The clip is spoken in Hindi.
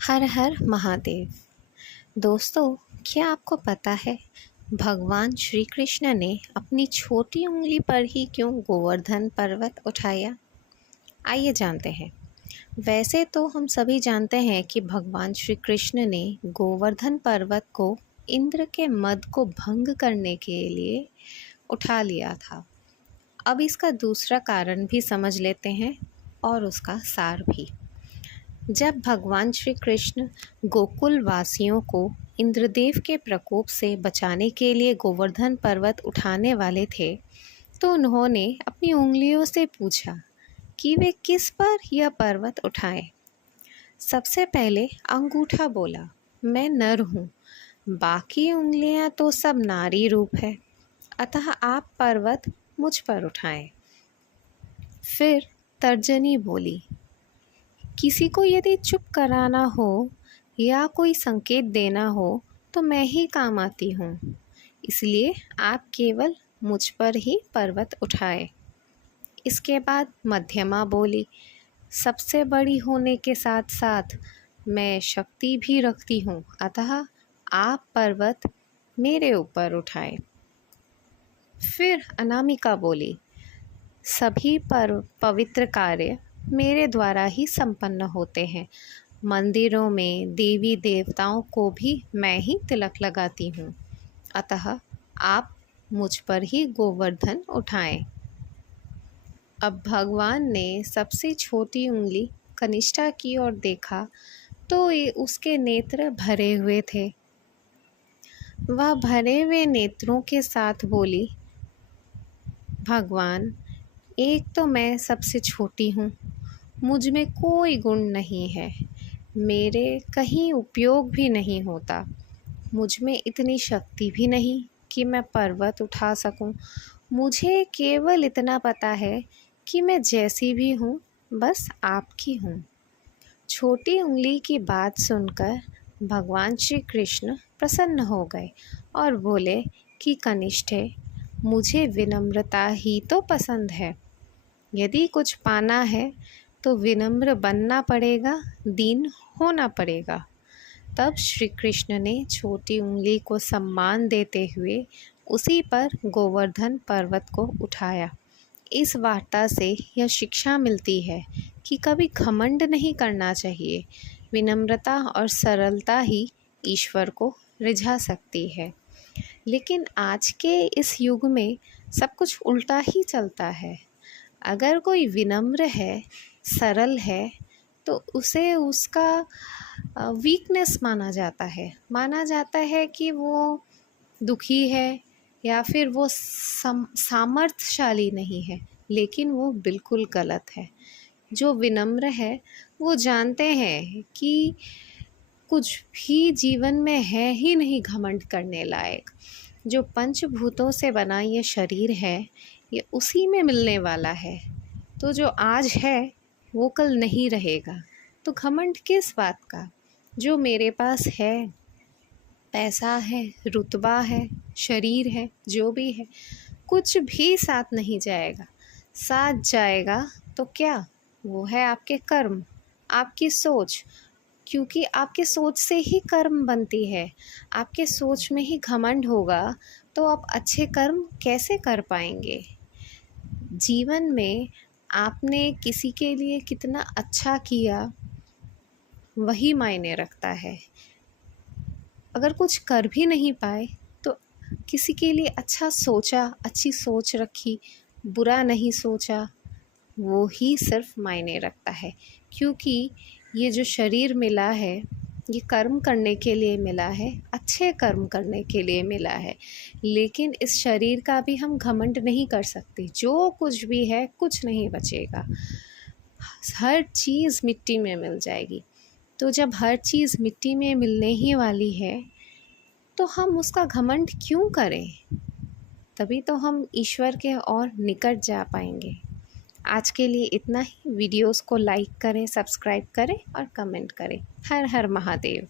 हर हर महादेव। दोस्तों, क्या आपको पता है भगवान श्री कृष्ण ने अपनी छोटी उंगली पर ही क्यों गोवर्धन पर्वत उठाया? आइए जानते हैं। वैसे तो हम सभी जानते हैं कि भगवान श्री कृष्ण ने गोवर्धन पर्वत को इंद्र के मद को भंग करने के लिए उठा लिया था। अब इसका दूसरा कारण भी समझ लेते हैं और उसका सार भी। जब भगवान श्री कृष्ण गोकुल वासियों को इंद्रदेव के प्रकोप से बचाने के लिए गोवर्धन पर्वत उठाने वाले थे, तो उन्होंने अपनी उंगलियों से पूछा कि वे किस पर यह पर्वत उठाएं। सबसे पहले अंगूठा बोला, मैं नर हूँ, बाकी उंगलियाँ तो सब नारी रूप है, अतः आप पर्वत मुझ पर उठाएं। फिर तर्जनी बोली, किसी को यदि चुप कराना हो या कोई संकेत देना हो तो मैं ही काम आती हूँ, इसलिए आप केवल मुझ पर ही पर्वत उठाए। इसके बाद मध्यमा बोली, सबसे बड़ी होने के साथ साथ मैं शक्ति भी रखती हूँ, अतः आप पर्वत मेरे ऊपर उठाए। फिर अनामिका बोली, सभी पवित्र कार्य मेरे द्वारा ही संपन्न होते हैं। मंदिरों में देवी देवताओं को भी मैं ही तिलक लगाती हूँ, अतः आप मुझ पर ही गोवर्धन उठाएं। अब भगवान ने सबसे छोटी उंगली कनिष्ठा की ओर देखा तो उसके नेत्र भरे हुए थे। वह भरे हुए नेत्रों के साथ बोली, भगवान, एक तो मैं सबसे छोटी हूँ, मुझ में कोई गुण नहीं है, मेरे कहीं उपयोग भी नहीं होता, मुझ में इतनी शक्ति भी नहीं कि मैं पर्वत उठा सकूं। मुझे केवल इतना पता है कि मैं जैसी भी हूँ बस आपकी हूँ। छोटी उंगली की बात सुनकर भगवान श्री कृष्ण प्रसन्न हो गए और बोले कि कनिष्ठे, मुझे विनम्रता ही तो पसंद है। यदि कुछ पाना है तो विनम्र बनना पड़ेगा, दीन होना पड़ेगा। तब श्री कृष्ण ने छोटी उंगली को सम्मान देते हुए उसी पर गोवर्धन पर्वत को उठाया। इस वार्ता से यह शिक्षा मिलती है कि कभी घमंड नहीं करना चाहिए। विनम्रता और सरलता ही ईश्वर को रिझा सकती है। लेकिन आज के इस युग में सब कुछ उल्टा ही चलता है। अगर कोई विनम्र है, सरल है, तो उसे उसका वीकनेस माना जाता है कि वो दुखी है या फिर वो सामर्थ्यशाली नहीं है, लेकिन वो बिल्कुल गलत है। जो विनम्र है वो जानते हैं कि कुछ भी जीवन में है ही नहीं घमंड करने लायक। जो पंचभूतों से बना ये शरीर है, ये उसी में मिलने वाला है, तो जो आज है वो कल नहीं रहेगा, तो घमंड किस बात का? जो मेरे पास है, पैसा है, रुतबा है, शरीर है, जो भी है, कुछ भी साथ नहीं जाएगा। साथ जाएगा तो क्या? वो है आपके कर्म, आपकी सोच, क्योंकि आपके सोच से ही कर्म बनती है। आपके सोच में ही घमंड होगा तो आप अच्छे कर्म कैसे कर पाएंगे? जीवन में आपने किसी के लिए कितना अच्छा किया, वही मायने रखता है। अगर कुछ कर भी नहीं पाए तो किसी के लिए अच्छा सोचा, अच्छी सोच रखी, बुरा नहीं सोचा, वो ही सिर्फ मायने रखता है। क्योंकि ये जो शरीर मिला है, ये कर्म करने के लिए मिला है, अच्छे कर्म करने के लिए मिला है। लेकिन इस शरीर का भी हम घमंड नहीं कर सकते। जो कुछ भी है, कुछ नहीं बचेगा, हर चीज़ मिट्टी में मिल जाएगी। तो जब हर चीज़ मिट्टी में मिलने ही वाली है, तो हम उसका घमंड क्यों करें? तभी तो हम ईश्वर के और निकट जा पाएंगे। आज के लिए इतना ही। वीडियोस को लाइक करें, सब्सक्राइब करें और कमेंट करें। हर हर महादेव।